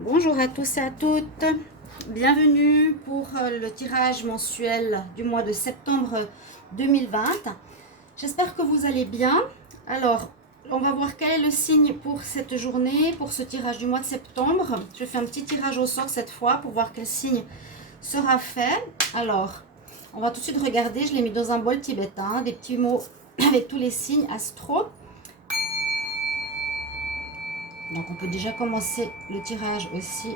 Bonjour à tous et à toutes, bienvenue pour le tirage mensuel du mois de septembre 2020. J'espère que vous allez bien. Alors, on va voir quel est le signe pour cette journée, pour ce tirage du mois de septembre. Je fais un petit tirage au sort cette fois pour voir quel signe sera fait. Alors, on va tout de suite regarder, je l'ai mis dans un bol tibétain, des petits mots avec tous les signes astro. Donc on peut déjà commencer le tirage aussi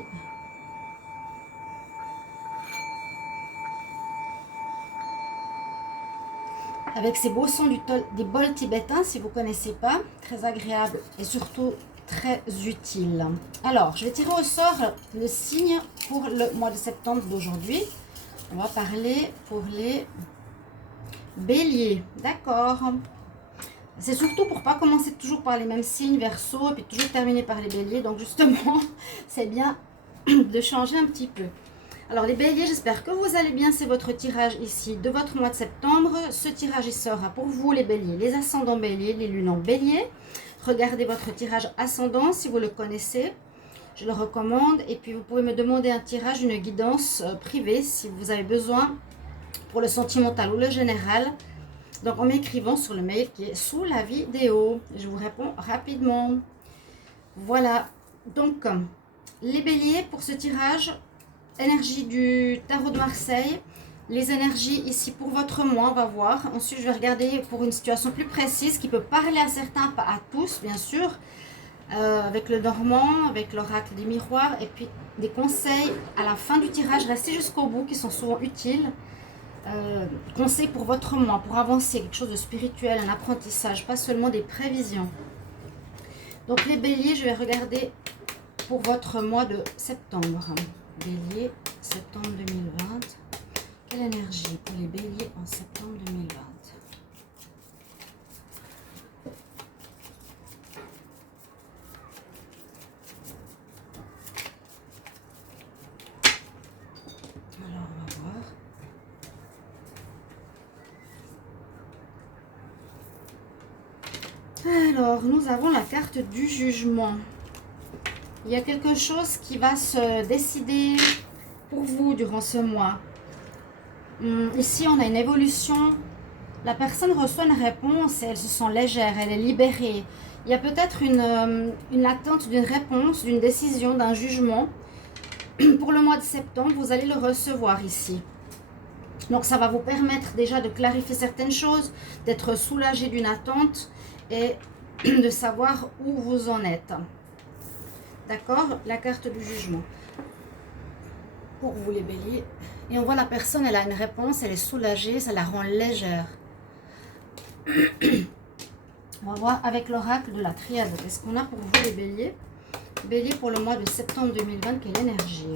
avec ces beaux sons des bols tibétains, si vous ne connaissez pas, très agréable et surtout très utile. Alors, je vais tirer au sort le signe pour le mois de septembre d'aujourd'hui. On va parler pour les béliers, d'accord. C'est surtout pour ne pas commencer toujours par les mêmes signes, verso, et puis toujours terminer par les béliers. Donc justement, c'est bien de changer un petit peu. Alors les béliers, j'espère que vous allez bien. C'est votre tirage ici de votre mois de septembre. Ce tirage il sera pour vous les béliers, les ascendants béliers, les lunes en bélier. Regardez votre tirage ascendant si vous le connaissez. Je le recommande. Et puis vous pouvez me demander un tirage, une guidance privée si vous avez besoin pour le sentimental ou le général. Donc en m'écrivant sur le mail qui est sous la vidéo. Je vous réponds rapidement. Voilà. Donc les béliers pour ce tirage. Énergie du tarot de Marseille, les énergies ici pour votre mois, on va voir. Ensuite, je vais regarder pour une situation plus précise qui peut parler à certains, pas à tous, bien sûr, avec le normand, avec l'oracle des miroirs, et puis des conseils à la fin du tirage. Restez jusqu'au bout, qui sont souvent utiles. Conseils pour votre mois, pour avancer, quelque chose de spirituel, un apprentissage, pas seulement des prévisions. Donc les béliers, je vais regarder pour votre mois de septembre. Bélier, septembre 2020. Quelle énergie pour les béliers en septembre 2020? Alors, on va voir. Alors, nous avons la carte du jugement. Il y a quelque chose qui va se décider pour vous durant ce mois. Ici, on a une évolution. La personne reçoit une réponse et elle se sent légère, elle est libérée. Il y a peut-être une attente d'une réponse, d'une décision, d'un jugement. Pour le mois de septembre, vous allez le recevoir ici. Donc ça va vous permettre déjà de clarifier certaines choses, d'être soulagé d'une attente et de savoir où vous en êtes. D'accord? La carte du jugement. Pour vous les béliers. Et on voit la personne, elle a une réponse, elle est soulagée, ça la rend légère. On va voir avec l'oracle de la triade. Qu'est-ce qu'on a pour vous les béliers? Bélier pour le mois de septembre 2020, quelle énergie?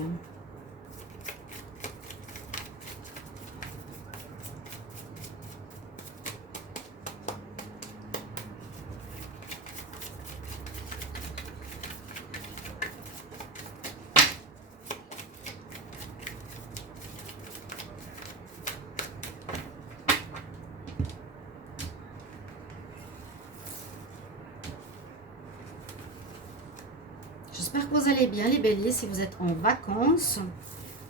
J'espère que vous allez bien les béliers. Si vous êtes en vacances,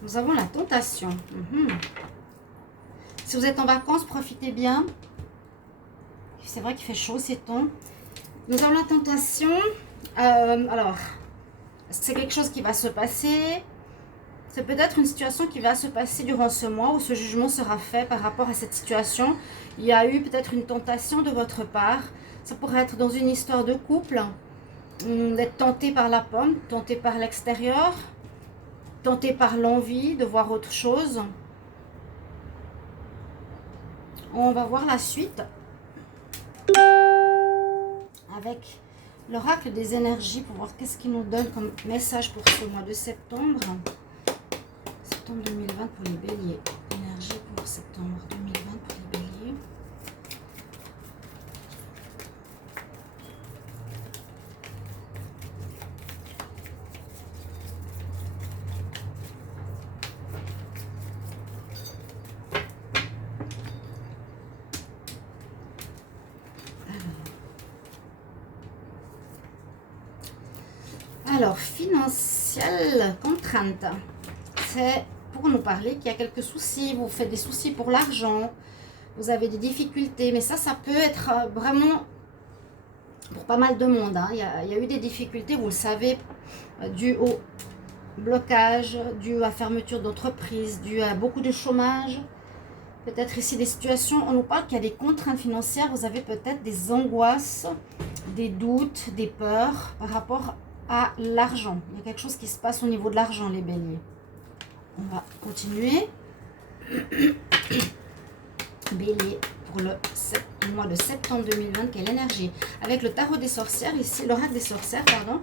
nous avons la tentation. Si vous êtes en vacances, profitez bien. C'est vrai qu'il fait chaud ces temps. Nous avons la tentation. Alors, c'est quelque chose qui va se passer. C'est peut-être une situation qui va se passer durant ce mois où ce jugement sera fait par rapport à cette situation. Il y a eu peut-être une tentation de votre part. Ça pourrait être dans une histoire de couple. D'être tenté par la pomme, tenté par l'extérieur, tenté par l'envie de voir autre chose. On va voir la suite avec l'oracle des énergies pour voir qu'est-ce qu'il nous donne comme message pour ce mois de septembre. Septembre 2020 pour les béliers. Énergie pour septembre 2020 pour les béliers. Alors, financière contrainte. C'est pour nous parler qu'il y a quelques soucis. Vous faites des soucis pour l'argent. Vous avez des difficultés. Mais ça peut être vraiment pour pas mal de monde. Hein. Il y a eu des difficultés, vous le savez, dues au blocage, dues à fermeture d'entreprise, dues à beaucoup de chômage. Peut-être ici des situations, on nous parle qu'il y a des contraintes financières. Vous avez peut-être des angoisses, des doutes, des peurs par rapport à l'argent. Il y a quelque chose qui se passe au niveau de l'argent, les béliers. On va continuer. Bélier, pour le mois de septembre 2020, quelle énergie? Avec le tarot des sorcières, ici, l'oracle des sorcières, pardon.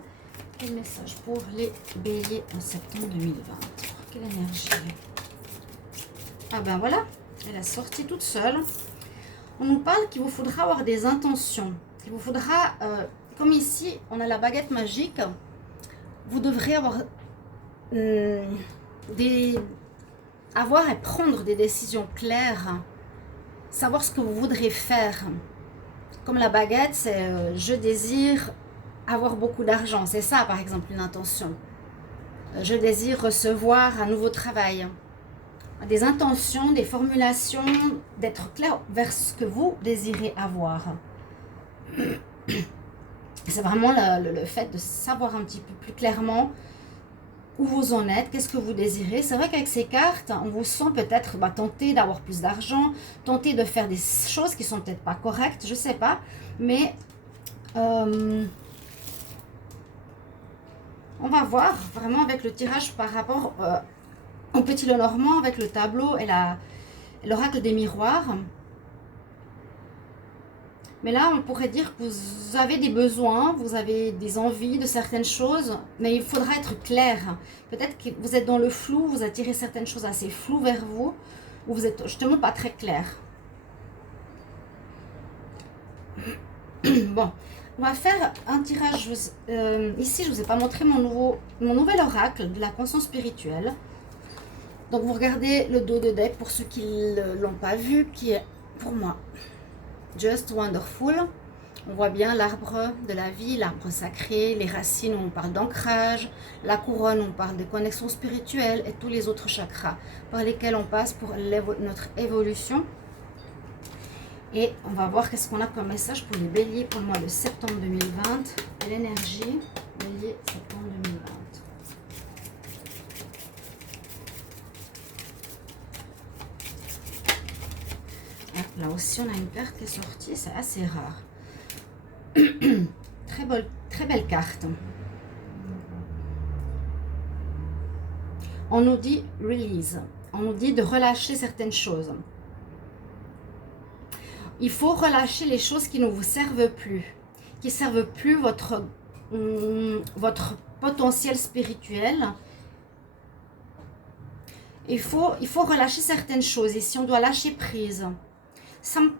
Quel message pour les béliers en septembre 2020? Quelle énergie? Ah ben voilà, elle a sorti toute seule. On nous parle qu'il vous faudra avoir des intentions. Il vous faudra, comme ici, on a la baguette magique. Vous devrez avoir et prendre des décisions claires. Savoir ce que vous voudrez faire. Comme la baguette, c'est je désire avoir beaucoup d'argent. C'est ça, par exemple, une intention. Je désire recevoir un nouveau travail. Des intentions, des formulations, d'être clair vers ce que vous désirez avoir. C'est vraiment le fait de savoir un petit peu plus clairement où vous en êtes, qu'est-ce que vous désirez. C'est vrai qu'avec ces cartes, on vous sent peut-être tenter d'avoir plus d'argent, tenter de faire des choses qui sont peut-être pas correctes, je sais pas, mais on va voir vraiment avec le tirage par rapport au Petit Lenormand, avec le tableau et l'oracle des miroirs. Mais là, on pourrait dire que vous avez des besoins, vous avez des envies de certaines choses, mais il faudra être clair. Peut-être que vous êtes dans le flou, vous attirez certaines choses assez floues vers vous, ou vous êtes justement pas très clair. Bon, on va faire un tirage. Ici, je ne vous ai pas montré mon nouvel oracle de la conscience spirituelle. Donc, vous regardez le dos de deck pour ceux qui ne l'ont pas vu, qui est pour moi Just Wonderful. On voit bien l'arbre de la vie, l'arbre sacré, les racines, on parle d'ancrage, la couronne, on parle de connexion spirituelle et tous les autres chakras par lesquels on passe pour notre évolution. Et on va voir qu'est-ce qu'on a comme message pour les béliers pour le mois de septembre 2020. L'énergie, bélier, septembre 2020. Là aussi, on a une carte qui est sortie, c'est assez rare. Très belle carte. On nous dit release. On nous dit de relâcher certaines choses. Il faut relâcher les choses qui ne vous servent plus, qui ne servent plus votre potentiel spirituel. Il faut relâcher certaines choses. Ici, on doit lâcher prise.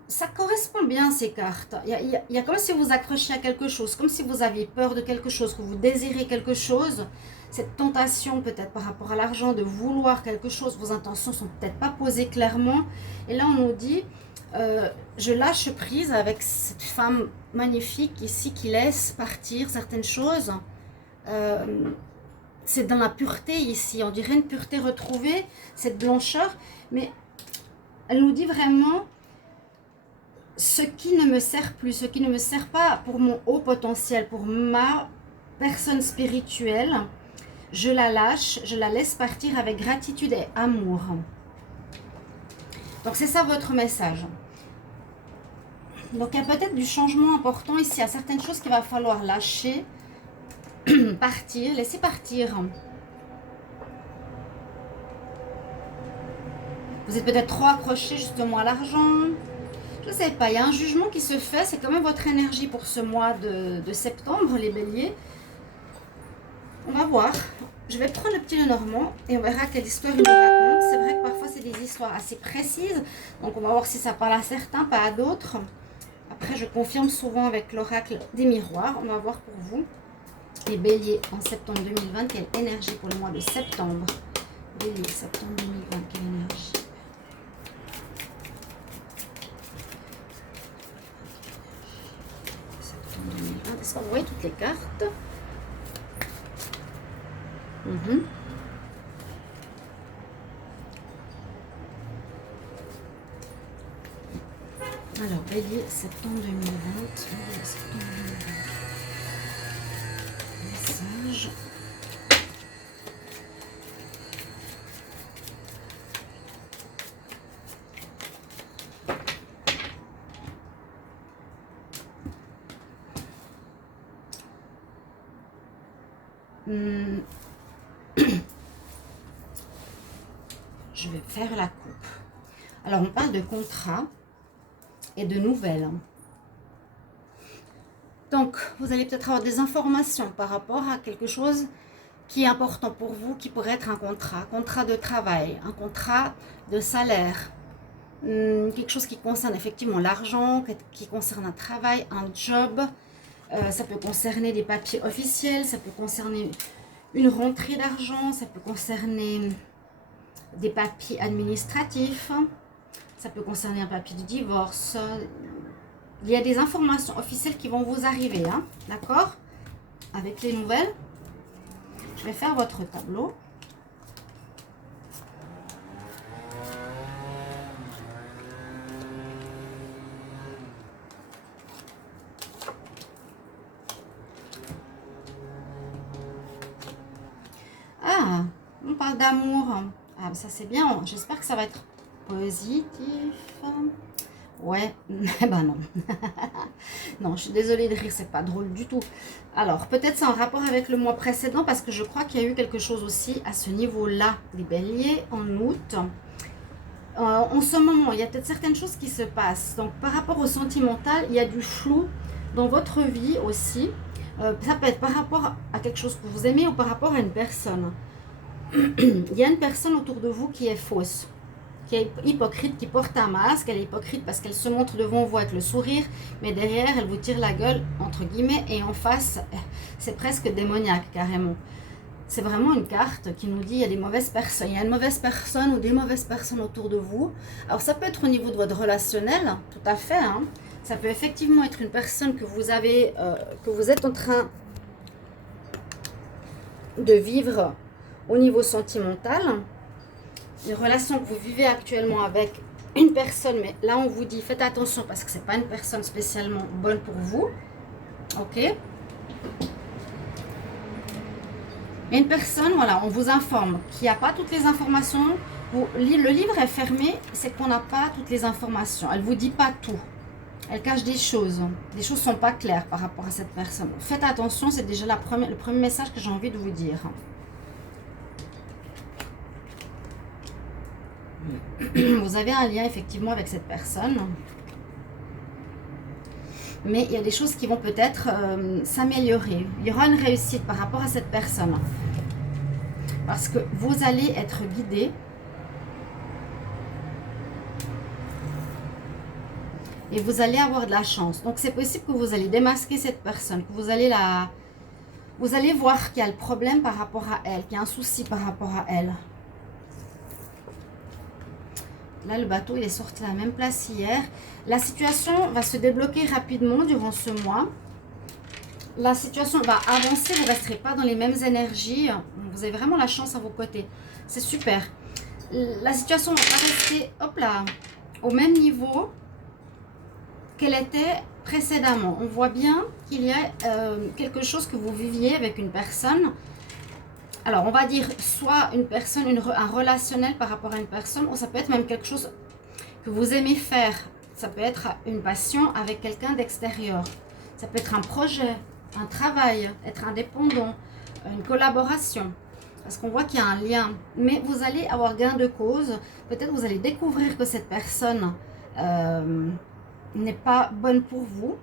Ça correspond bien ces cartes. Il y a comme si vous accrochiez à quelque chose, comme si vous aviez peur de quelque chose, que vous désirez quelque chose. Cette tentation peut-être par rapport à l'argent de vouloir quelque chose, vos intentions sont peut-être pas posées clairement. Et là on nous dit, je lâche prise avec cette femme magnifique ici qui laisse partir certaines choses. C'est dans la pureté ici, on dirait une pureté retrouvée, cette blancheur. Mais elle nous dit vraiment... Ce qui ne me sert plus, ce qui ne me sert pas pour mon haut potentiel, pour ma personne spirituelle, je la lâche, je la laisse partir avec gratitude et amour. Donc c'est ça votre message. Donc il y a peut-être du changement important ici, il y a certaines choses qu'il va falloir lâcher, partir, laisser partir. Vous êtes peut-être trop accroché justement à l'argent. Je ne sais pas, il y a un jugement qui se fait, c'est quand même votre énergie pour ce mois de septembre, les béliers. On va voir. Je vais prendre le Petit Lenormand et on verra quelle histoire il nous raconte. C'est vrai que parfois c'est des histoires assez précises, donc on va voir si ça parle à certains, pas à d'autres. Après, je confirme souvent avec l'oracle des miroirs. On va voir pour vous, les béliers en septembre 2020, quelle énergie pour le mois de septembre. Bélier, septembre 2020, quelle énergie? Est-ce que vous voyez toutes les cartes? Mhm. Alors, Bélier, septembre 2020. Bélier, septembre 2020. Message. Hmm. Je vais faire la coupe. Alors, on parle de contrat et de nouvelles. Donc, vous allez peut-être avoir des informations par rapport à quelque chose qui est important pour vous, qui pourrait être un contrat de travail, un contrat de salaire, quelque chose qui concerne effectivement l'argent, qui concerne un travail, un job. Ça peut concerner des papiers officiels, ça peut concerner une rentrée d'argent, ça peut concerner des papiers administratifs, ça peut concerner un papier de divorce. Il y a des informations officielles qui vont vous arriver, hein, d'accord? Avec les nouvelles, je vais faire votre tableau. Ah, on parle d'amour. Ah, ça c'est bien. J'espère que ça va être positif. Ouais, ben non. Non, je suis désolée de rire, c'est pas drôle du tout. Alors, peut-être c'est en rapport avec le mois précédent parce que je crois qu'il y a eu quelque chose aussi à ce niveau-là, les béliers, en août. En ce moment, il y a peut-être certaines choses qui se passent. Donc, par rapport au sentimental, il y a du flou dans votre vie aussi. Ça peut être par rapport à quelque chose que vous aimez ou par rapport à une personne. Il y a une personne autour de vous qui est fausse, qui est hypocrite, qui porte un masque. Elle est hypocrite parce qu'elle se montre devant vous avec le sourire, mais derrière, elle vous tire la gueule, entre guillemets, et en face, c'est presque démoniaque, carrément. C'est vraiment une carte qui nous dit il y a des mauvaises personnes. Il y a une mauvaise personne ou des mauvaises personnes autour de vous. Alors, ça peut être au niveau de votre relationnel, tout à fait. Hein. Ça peut effectivement être une personne que vous avez, que vous êtes en train de vivre au niveau sentimental. Une relation que vous vivez actuellement avec une personne, mais là on vous dit faites attention parce que c'est pas une personne spécialement bonne pour vous, ok? Et une personne, voilà, on vous informe qu'il n'y a pas toutes les informations. Le livre est fermé, c'est qu'on n'a pas toutes les informations. Elle vous dit pas tout. Elle cache des choses. Les choses sont pas claires par rapport à cette personne. Faites attention, c'est déjà le premier message que j'ai envie de vous dire. Vous avez un lien effectivement avec cette personne. Mais il y a des choses qui vont peut-être s'améliorer. Il y aura une réussite par rapport à cette personne. Parce que vous allez être guidé. Et vous allez avoir de la chance. Donc c'est possible que vous allez démasquer cette personne. Que vous allez vous allez voir qu'il y a le problème par rapport à elle. Qu'il y a un souci par rapport à elle. Là, le bateau, il est sorti à la même place hier. La situation va se débloquer rapidement durant ce mois. La situation va avancer. Vous ne resterez pas dans les mêmes énergies. Vous avez vraiment la chance à vos côtés. C'est super. La situation ne va pas rester, hop là, au même niveau qu'elle était précédemment. On voit bien qu'il y a quelque chose que vous viviez avec une personne. Alors, on va dire soit une personne, un relationnel par rapport à une personne, ou ça peut être même quelque chose que vous aimez faire. Ça peut être une passion avec quelqu'un d'extérieur. Ça peut être un projet, un travail, être indépendant, une collaboration. Parce qu'on voit qu'il y a un lien. Mais vous allez avoir gain de cause. Peut-être vous allez découvrir que cette personne n'est pas bonne pour vous.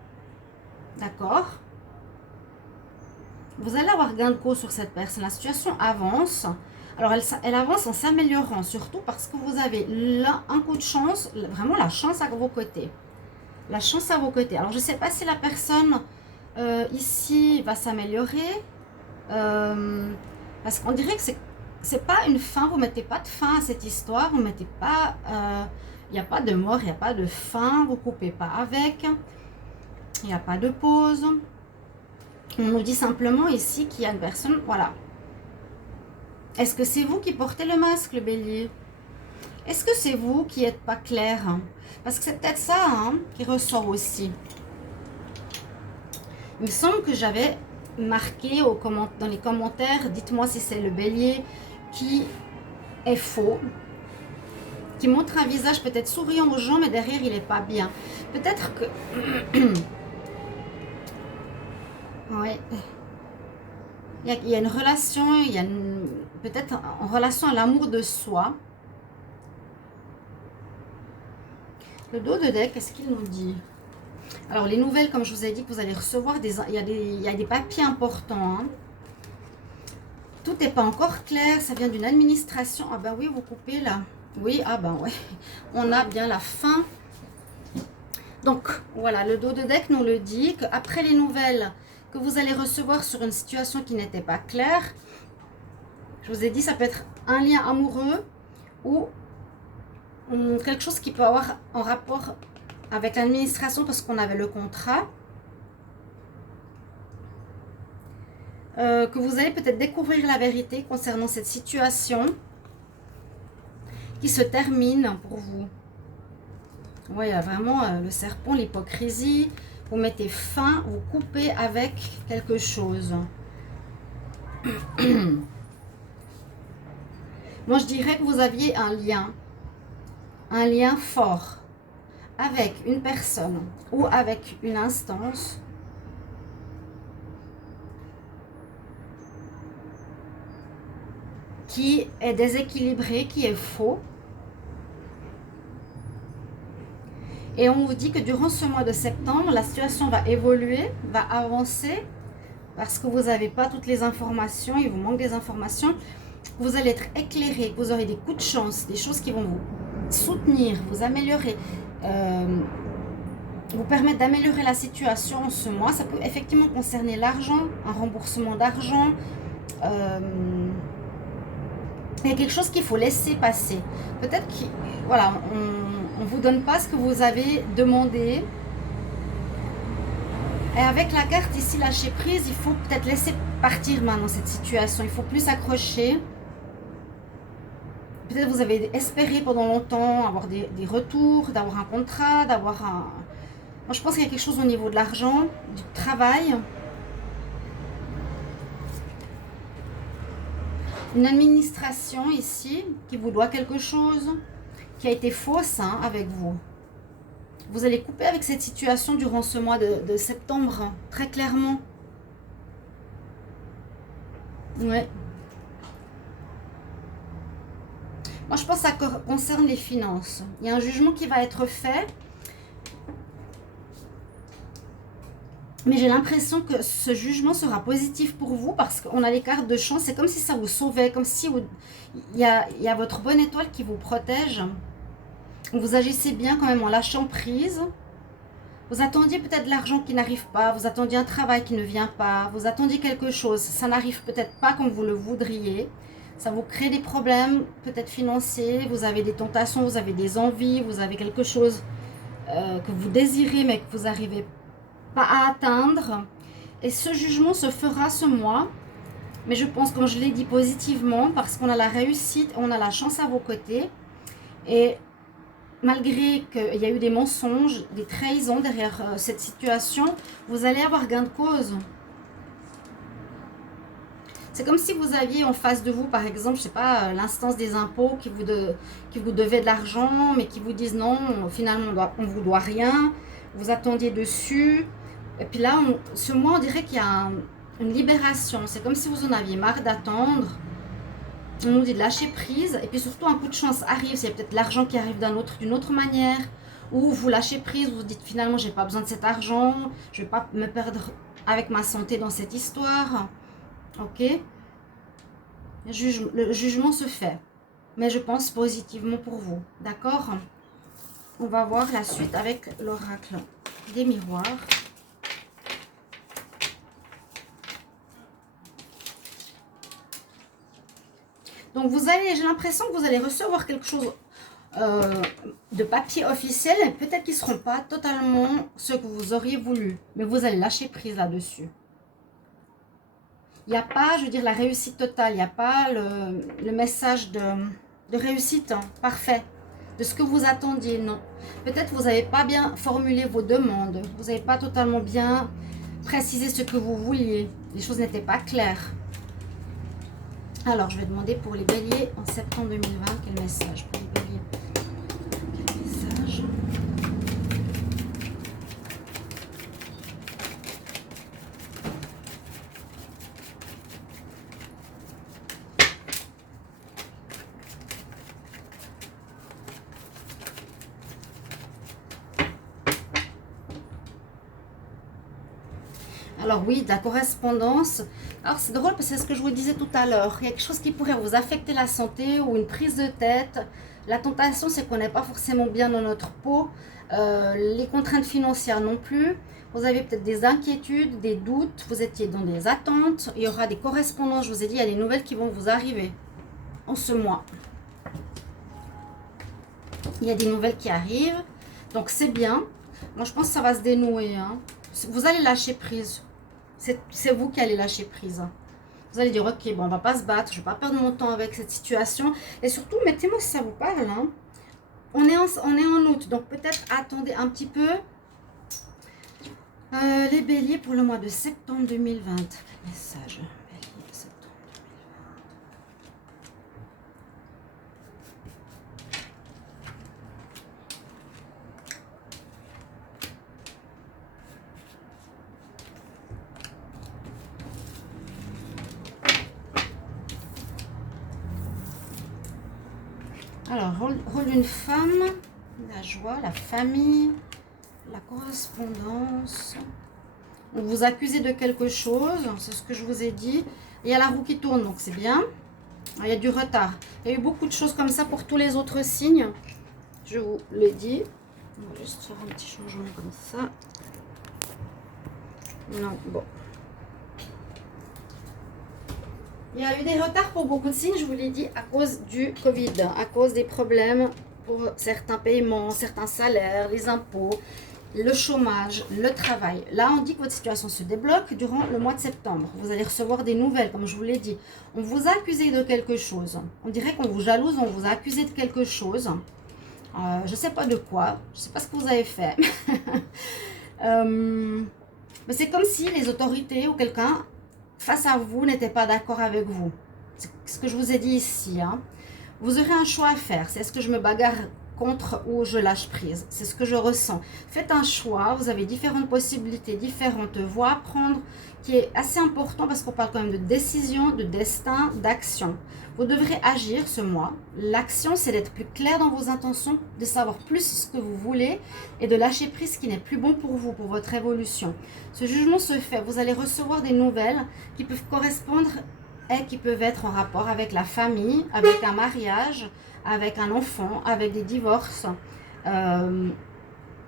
D'accord ? Vous allez avoir gain de cause sur cette personne. La situation avance. Alors, elle avance en s'améliorant, surtout parce que vous avez là un coup de chance, vraiment la chance à vos côtés. La chance à vos côtés. Alors, je ne sais pas si la personne ici va s'améliorer. Parce qu'on dirait que c'est pas une fin. Vous ne mettez pas de fin à cette histoire. Vous mettez pas... il n'y a pas de mort, il n'y a pas de fin. Vous ne coupez pas avec. Il n'y a pas de pause. On nous dit simplement ici qu'il y a une personne, voilà. Est-ce que c'est vous qui portez le masque, le bélier? Est-ce que c'est vous qui n'êtes pas clair? Parce que c'est peut-être ça qui ressort aussi. Il me semble que j'avais marqué dans les commentaires, dites-moi si c'est le bélier qui est faux, qui montre un visage peut-être souriant aux gens, mais derrière il n'est pas bien. Peut-être que... ouais. Il y a une relation, peut-être en relation à l'amour de soi. Le dos de deck, qu'est-ce qu'il nous dit? Alors les nouvelles, comme je vous ai dit, que vous allez recevoir, il y a des papiers importants. Tout n'est pas encore clair, ça vient d'une administration. Ah ben oui, vous coupez là. Oui, ah ben ouais. On a bien la fin. Donc voilà, le dos de deck nous le dit, qu'après les nouvelles que vous allez recevoir sur une situation qui n'était pas claire, je vous ai dit, ça peut être un lien amoureux ou quelque chose qui peut avoir en rapport avec l'administration parce qu'on avait le contrat. Que vous allez peut-être découvrir la vérité concernant cette situation qui se termine pour vous. Oui, il y a vraiment le serpent, l'hypocrisie. Vous mettez fin, vous coupez avec quelque chose. Moi, je dirais que vous aviez un lien fort avec une personne ou avec une instance qui est déséquilibré, qui est faux. Et on vous dit que durant ce mois de septembre, la situation va évoluer, va avancer, parce que vous n'avez pas toutes les informations, il vous manque des informations. Vous allez être éclairé, vous aurez des coups de chance, des choses qui vont vous soutenir, vous améliorer, vous permettre d'améliorer la situation en ce mois. Ça peut effectivement concerner l'argent, un remboursement d'argent. Il y a quelque chose qu'il faut laisser passer. Peut-être que voilà, on ne vous donne pas ce que vous avez demandé. Et avec la carte ici, lâcher prise, il faut peut-être laisser partir maintenant cette situation. Il faut plus s'accrocher. Peut-être vous avez espéré pendant longtemps avoir des retours, d'avoir un contrat, d'avoir un... Moi, je pense qu'il y a quelque chose au niveau de l'argent, du travail. Une administration ici qui vous doit quelque chose, qui a été fausse avec vous. Vous allez couper avec cette situation durant ce mois de septembre, très clairement. Ouais. Moi, je pense que ça concerne les finances. Il y a un jugement qui va être fait. Mais j'ai l'impression que ce jugement sera positif pour vous parce qu'on a les cartes de chance. C'est comme si ça vous sauvait, comme si il y a votre bonne étoile qui vous protège. Vous agissez bien quand même en lâchant prise. Vous attendiez peut-être de l'argent qui n'arrive pas. Vous attendiez un travail qui ne vient pas. Vous attendiez quelque chose. Ça n'arrive peut-être pas comme vous le voudriez. Ça vous crée des problèmes peut-être financiers. Vous avez des tentations, vous avez des envies. Vous avez quelque chose que vous désirez mais que vous n'arrivez pas à atteindre. Et ce jugement se fera ce mois. Mais je pense, comme je l'ai dit, positivement parce qu'on a la réussite, on a la chance à vos côtés. Et malgré qu'il y a eu des mensonges, des trahisons derrière cette situation, vous allez avoir gain de cause. C'est comme si vous aviez en face de vous, par exemple, je sais pas, l'instance des impôts qui vous devait de l'argent, mais qui vous disent non, finalement on vous doit rien, vous attendiez dessus. Et puis là, ce mois, on dirait qu'il y a une libération. C'est comme si vous en aviez marre d'attendre. On nous dit de lâcher prise. Et puis surtout, un coup de chance arrive. C'est peut-être l'argent qui arrive d'une autre manière. Ou vous lâchez prise, vous vous dites finalement, j'ai pas besoin de cet argent. Je vais pas me perdre avec ma santé dans cette histoire. Ok, le jugement se fait. Mais je pense positivement pour vous. D'accord? On va voir la suite avec l'oracle des miroirs. Donc vous allez, j'ai l'impression que vous allez recevoir quelque chose de papier officiel. Et peut-être qu'ils ne seront pas totalement ce que vous auriez voulu. Mais vous allez lâcher prise là-dessus. Il n'y a pas, je veux dire, la réussite totale. Il n'y a pas le message de réussite parfait, de ce que vous attendiez, non. Peut-être vous n'avez pas bien formulé vos demandes. Vous n'avez pas totalement bien précisé ce que vous vouliez. Les choses n'étaient pas claires. Alors, je vais demander pour les béliers en septembre 2020, quel message pour les béliers? Quel message? Alors oui, de la correspondance. Alors c'est drôle parce que c'est ce que je vous disais tout à l'heure. Il y a quelque chose qui pourrait vous affecter la santé ou une prise de tête. La tentation, c'est qu'on n'est pas forcément bien dans notre peau. Les contraintes financières non plus. Vous avez peut-être des inquiétudes, des doutes. Vous étiez dans des attentes. Il y aura des correspondances. Je vous ai dit, il y a des nouvelles qui vont vous arriver en ce mois. Il y a des nouvelles qui arrivent. Donc c'est bien. Moi, je pense que ça va se dénouer. Hein. Vous allez lâcher prise. C'est vous qui allez lâcher prise. Vous allez dire, ok, bon, on va pas se battre, je vais pas perdre mon temps avec cette situation. Et surtout, mettez-moi si ça vous parle. Hein. On est en août, donc peut-être attendez un petit peu. Les béliers pour le mois de septembre 2020. Message. Bélier, septembre 2020. Alors, rôle d'une femme, la joie, la famille, la correspondance. On vous accuse de quelque chose, c'est ce que je vous ai dit. Il y a la roue qui tourne, donc c'est bien. Il y a du retard. Il y a eu beaucoup de choses comme ça pour tous les autres signes. Je vous le dis. On va juste faire un petit changement comme ça. Non, bon. Il y a eu des retards pour beaucoup de signes, je vous l'ai dit, à cause du Covid, à cause des problèmes pour certains paiements, certains salaires, les impôts, le chômage, le travail. Là, on dit que votre situation se débloque durant le mois de septembre. Vous allez recevoir des nouvelles, comme je vous l'ai dit. On vous a accusé de quelque chose. On dirait qu'on vous jalouse, on vous a accusé de quelque chose. Je ne sais pas de quoi, je ne sais pas ce que vous avez fait. Mais c'est comme si les autorités ou quelqu'un face à vous n'était pas d'accord avec vous. C'est ce que je vous ai dit ici. Hein. Vous aurez un choix à faire. C'est est-ce que je me bagarre contre ou je lâche prise. C'est ce que je ressens. Faites un choix. Vous avez différentes possibilités, différentes voies à prendre, qui est assez important parce qu'on parle quand même de décision, de destin, d'action. Vous devrez agir ce mois. L'action, c'est d'être plus clair dans vos intentions, de savoir plus ce que vous voulez et de lâcher prise ce qui n'est plus bon pour vous, pour votre évolution. Ce jugement se fait. Vous allez recevoir des nouvelles qui peuvent correspondre et qui peuvent être en rapport avec la famille, avec un mariage, avec un enfant, avec des divorces,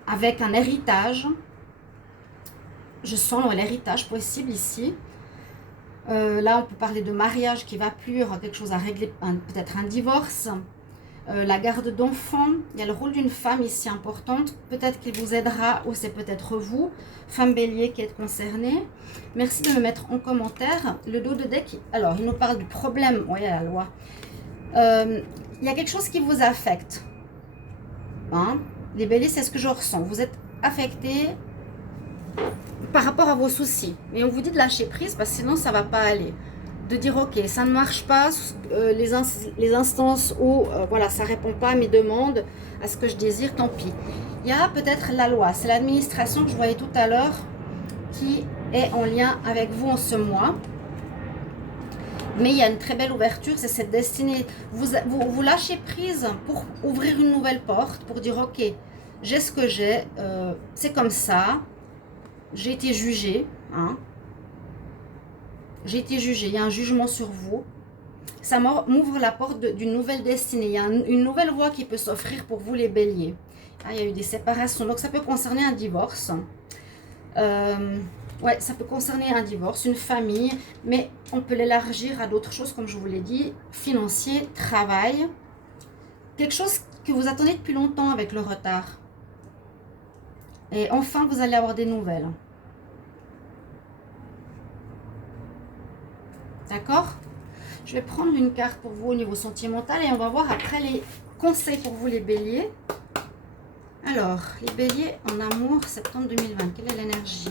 avec un héritage. Je sens l'héritage possible ici. Là, on peut parler de mariage qui va plus, il y aura quelque chose à régler, peut-être un divorce. La garde d'enfants, il y a le rôle d'une femme ici importante. Peut-être qu'il vous aidera ou c'est peut-être vous, femme bélier qui êtes concernée. Merci de me mettre en commentaire. Le dos de deck, alors il nous parle du problème, oui, à la loi. Il y a quelque chose qui vous affecte. Hein? Les béliers, c'est ce que je ressens. Vous êtes affectés par rapport à vos soucis. Mais on vous dit de lâcher prise parce que sinon ça ne va pas aller. De dire ok, ça ne marche pas, les instances où voilà, ça ne répond pas à mes demandes, à ce que je désire, tant pis. Il y a peut-être la loi, c'est l'administration que je voyais tout à l'heure qui est en lien avec vous en ce mois. Mais il y a une très belle ouverture, c'est cette destinée. Vous lâchez prise pour ouvrir une nouvelle porte, pour dire ok, j'ai ce que j'ai, c'est comme ça, j'ai été jugée, hein. J'ai été jugée, il y a un jugement sur vous. Ça m'ouvre la porte d'une nouvelle destinée. Il y a une nouvelle voie qui peut s'offrir pour vous les béliers. Ah, il y a eu des séparations, donc ça peut concerner un divorce. Ouais, ça peut concerner un divorce, une famille, mais on peut l'élargir à d'autres choses, comme je vous l'ai dit, financier, travail. Quelque chose que vous attendez depuis longtemps avec le retard. Et enfin, vous allez avoir des nouvelles. D'accord? Je vais prendre une carte pour vous au niveau sentimental et on va voir après les conseils pour vous les béliers. Alors, les béliers en amour, septembre 2020, quelle est l'énergie?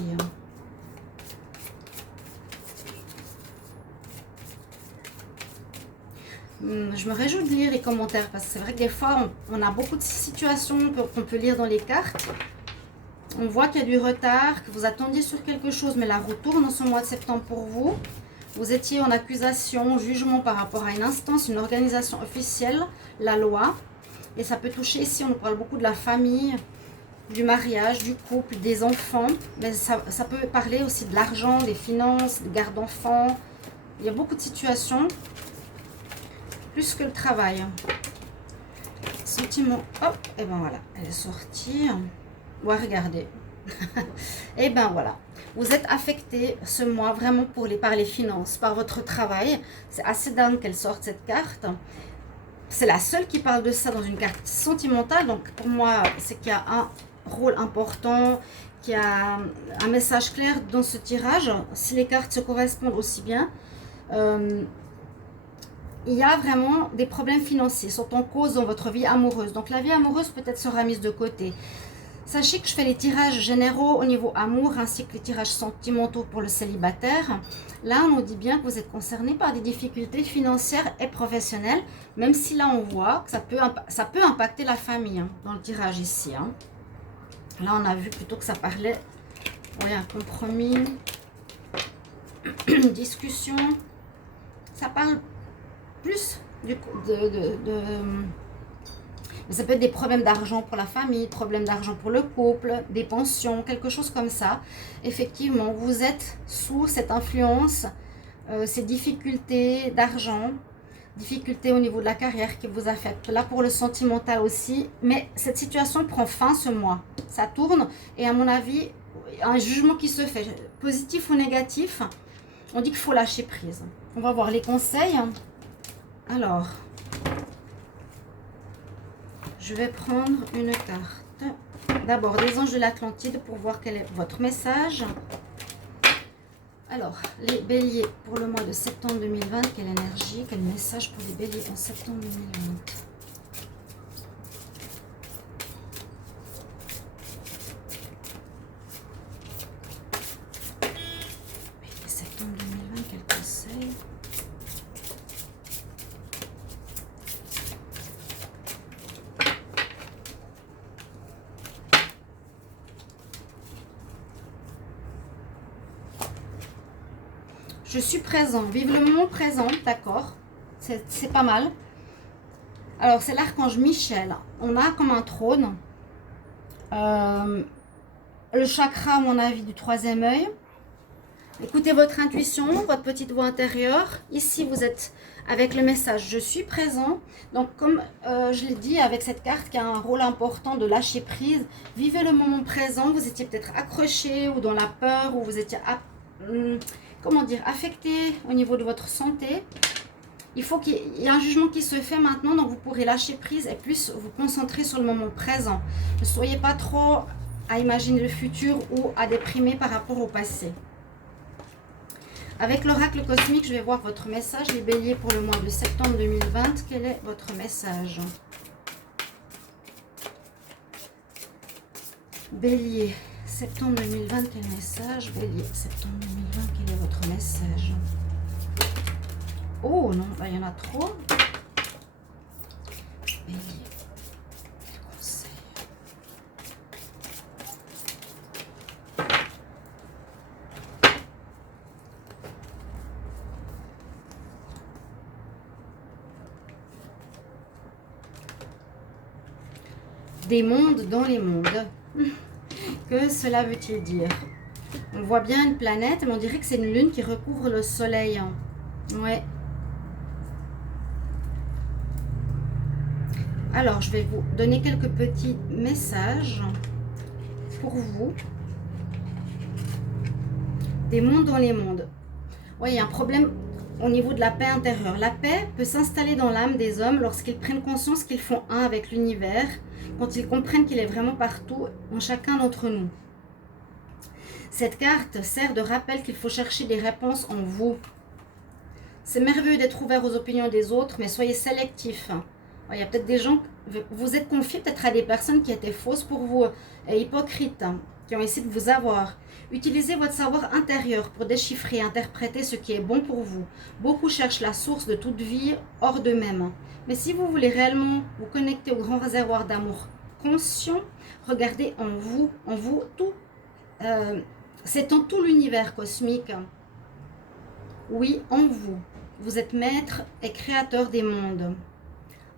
Je me réjouis de lire les commentaires parce que c'est vrai que des fois, on a beaucoup de situations qu'on peut lire dans les cartes. On voit qu'il y a du retard, que vous attendiez sur quelque chose, mais la roue tourne en ce mois de septembre pour vous. Vous étiez en accusation, jugement par rapport à une instance, une organisation officielle, la loi. Et ça peut toucher ici, on nous parle beaucoup de la famille, du mariage, du couple, des enfants. Mais ça peut parler aussi de l'argent, des finances, des gardes d'enfants. Il y a beaucoup de situations, plus que le travail. Sentiment, hop, et ben voilà, elle est sortie. Ouais, regardez. Et ben voilà. Vous êtes affecté ce mois vraiment par les finances, par votre travail. C'est assez dingue qu'elle sorte cette carte. C'est la seule qui parle de ça dans une carte sentimentale. Donc pour moi, c'est qu'il y a un rôle important, qu'il y a un message clair dans ce tirage. Si les cartes se correspondent aussi bien, il y a vraiment des problèmes financiers sont en cause dans votre vie amoureuse. Donc la vie amoureuse peut-être sera mise de côté. Sachez que je fais les tirages généraux au niveau amour ainsi que les tirages sentimentaux pour le célibataire. Là, on nous dit bien que vous êtes concerné par des difficultés financières et professionnelles, même si là, on voit que ça peut impacter la famille hein, dans le tirage ici. Hein. Là, on a vu plutôt que ça parlait, oui, un compromis, une discussion. Ça parle plus ça peut être des problèmes d'argent pour la famille, problèmes d'argent pour le couple, des pensions, quelque chose comme ça. Effectivement, vous êtes sous cette influence, ces difficultés d'argent, difficultés au niveau de la carrière qui vous affectent. Là, pour le sentimental aussi. Mais cette situation prend fin ce mois. Ça tourne et à mon avis, un jugement qui se fait, positif ou négatif, on dit qu'il faut lâcher prise. On va voir les conseils. Alors... je vais prendre une carte. D'abord, des anges de l'Atlantide pour voir quel est votre message. Alors, les béliers pour le mois de septembre 2020, quelle énergie, quel message pour les béliers en septembre 2020. Bélier septembre 2020, quel conseil? Je suis présent. Vive le moment présent, d'accord. C'est pas mal. Alors, c'est l'archange Michel. On a comme un trône. Le chakra, à mon avis, du troisième œil. Écoutez votre intuition, votre petite voix intérieure. Ici, vous êtes avec le message « Je suis présent ». Donc, comme je l'ai dit, avec cette carte qui a un rôle important de lâcher prise, vivez le moment présent. Vous étiez peut-être accroché ou dans la peur, ou vous étiez... comment dire, affecté au niveau de votre santé. Il faut qu'il y ait un jugement qui se fait maintenant, donc vous pourrez lâcher prise et plus vous concentrer sur le moment présent. Ne soyez pas trop à imaginer le futur ou à déprimer par rapport au passé. Avec l'oracle cosmique, je vais voir votre message, les béliers, pour le mois de septembre 2020. Quel est votre message? Bélier. Septembre 2020, quel message? Bélier, septembre 2020, quel est votre message? Oh non, il y en a trop. Bélier, quel conseil? Des mondes dans les mondes. Que cela veut-il dire? On voit bien une planète, mais on dirait que c'est une lune qui recouvre le soleil. Ouais. Alors, je vais vous donner quelques petits messages pour vous. Des mondes dans les mondes. Oui, il y a un problème au niveau de la paix intérieure. La paix peut s'installer dans l'âme des hommes lorsqu'ils prennent conscience qu'ils font un avec l'univers, quand ils comprennent qu'il est vraiment partout, en chacun d'entre nous. Cette carte sert de rappel qu'il faut chercher des réponses en vous. C'est merveilleux d'être ouvert aux opinions des autres, mais soyez sélectif. Il y a peut-être des gens, vous êtes confiés peut-être à des personnes qui étaient fausses pour vous, et hypocrites, qui ont essayé de vous avoir. Utilisez votre savoir intérieur pour déchiffrer et interpréter ce qui est bon pour vous. Beaucoup cherchent la source de toute vie hors d'eux-mêmes. Mais si vous voulez réellement vous connecter au grand réservoir d'amour conscient, regardez en vous tout. C'est en tout l'univers cosmique. Oui, en vous. Vous êtes maître et créateur des mondes.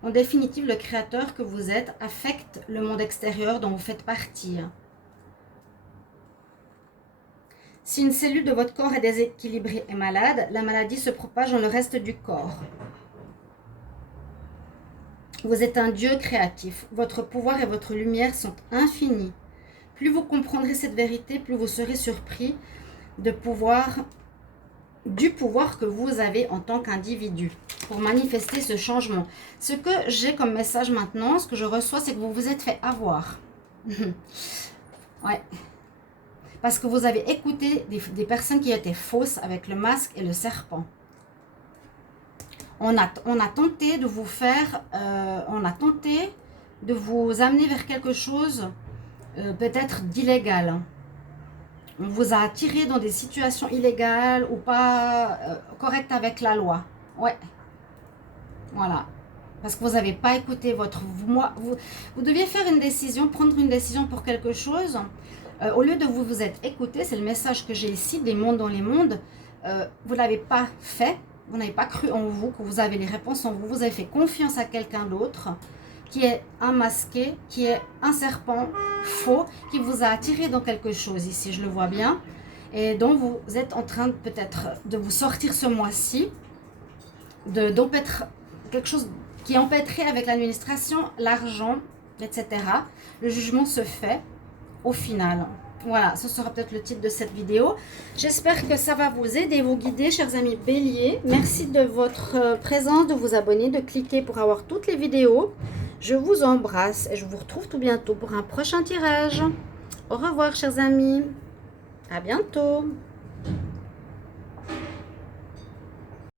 En définitive, le créateur que vous êtes affecte le monde extérieur dont vous faites partie. Si une cellule de votre corps est déséquilibrée et malade, la maladie se propage dans le reste du corps. Vous êtes un Dieu créatif. Votre pouvoir et votre lumière sont infinis. Plus vous comprendrez cette vérité, plus vous serez surpris du pouvoir que vous avez en tant qu'individu pour manifester ce changement. Ce que j'ai comme message maintenant, ce que je reçois, c'est que vous vous êtes fait avoir. Ouais. Parce que vous avez écouté des personnes qui étaient fausses avec le masque et le serpent. On a tenté de vous faire, on a tenté de vous amener vers quelque chose peut-être d'illégal. On vous a attiré dans des situations illégales ou pas correctes avec la loi. Ouais. Voilà. Parce que vous n'avez pas écouté votre... Vous deviez faire une décision, prendre une décision pour quelque chose. Au lieu de vous être écouté, c'est le message que j'ai ici, des mondes dans les mondes. Vous ne l'avez pas fait. Vous n'avez pas cru en vous, que vous avez les réponses en vous. Vous avez fait confiance à quelqu'un d'autre qui est un masqué, qui est un serpent faux, qui vous a attiré dans quelque chose ici, je le vois bien. Et donc vous êtes en train peut-être de vous sortir ce mois-ci, d'empêtrer quelque chose qui empêterait avec l'administration, l'argent, etc. Le jugement se fait au final. Voilà, ce sera peut-être le titre de cette vidéo. J'espère que ça va vous aider, vous guider, chers amis béliers. Merci de votre présence, de vous abonner, de cliquer pour avoir toutes les vidéos. Je vous embrasse et je vous retrouve tout bientôt pour un prochain tirage. Au revoir, chers amis. À bientôt.